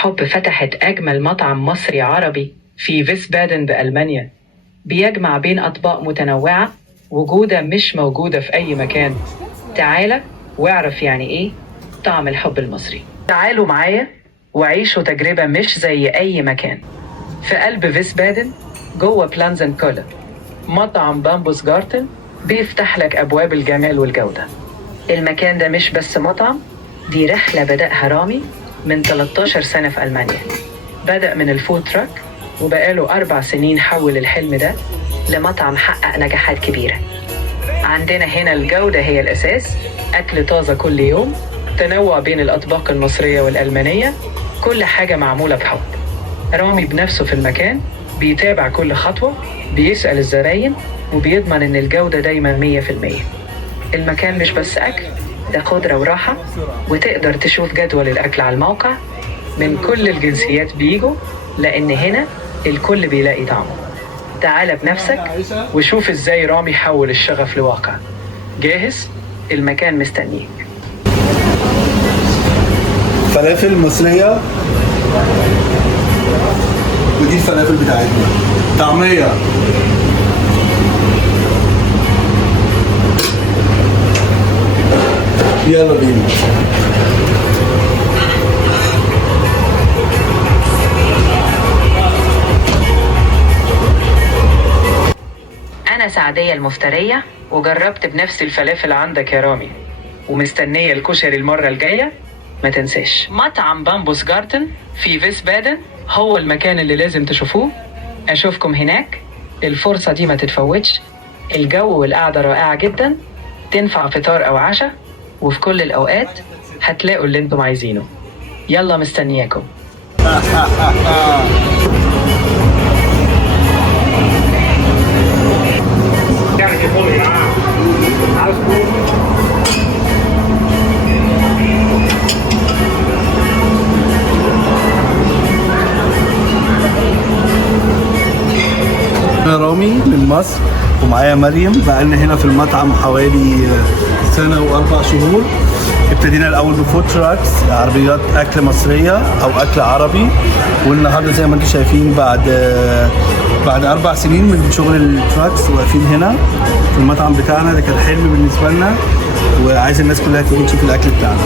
حب فتحت أجمل مطعم مصري عربي في فيسبادن بألمانيا، بيجمع بين أطباق متنوعة وجودة مش موجودة في أي مكان. تعالى واعرف يعني إيه طعم الحب المصري. تعالوا معايا وعيشوا تجربة مش زي أي مكان. في قلب فيسبادن جوه بلانزن كولا، مطعم بامبوس جارتن بيفتح لك أبواب الجمال والجودة. المكان ده مش بس مطعم، دي رحلة بدأها رامي من 13 سنة في ألمانيا. بدأ من الفود تراك وبقاله 4 سنين حول الحلم ده لمطعم حقق نجاحات كبيرة. عندنا هنا الجودة هي الأساس، أكل طازة كل يوم، تنوع بين الأطباق المصرية والألمانية، كل حاجة معمولة بحب. رامي بنفسه في المكان بيتابع كل خطوة، بيسأل الزباين وبيضمن إن الجودة دايما 100%. المكان مش بس أكل، ده خضرة وراحة، وتقدر تشوف جدول الأكل على الموقع. من كل الجنسيات بيجوا، لأن هنا الكل بيلاقي طعمه. تعال بنفسك وشوف إزاي رامي حول الشغف لواقع. جاهز؟ المكان مستنيك. فلافل مصرية، ودي الفلافل بتاعتنا. طعمية، يلا بينا. أنا سعدية المفترية وجربت بنفسي الفلافل عندك يا رامي، ومستنية الكشري المرة الجاية. ما تنساش مطعم بامبوس جارتن في فيسبادن هو المكان اللي لازم تشوفوه. أشوفكم هناك، الفرصة دي ما تتفوتش. الجو والقعدة رائعة جدا، تنفع فطار أو عشاء، وفي كل الأوقات هتلاقوا اللي انتم عايزينه. يلا مستنياكم. أنا رامي من مصر ومعايا مريم، بقالنا هنا في المطعم حوالي سنة و4 شهور. ابتدينا الأول بفود تراكس، عربيات أكل مصرية أو أكل عربي، والنهاردة زي ما انتم شايفين بعد 4 سنين من شغل التراكس واقفين هنا في المطعم بتاعنا. ده كان حلم بالنسبة لنا، وعايز الناس كلها تيجي تشوف الأكل بتاعنا.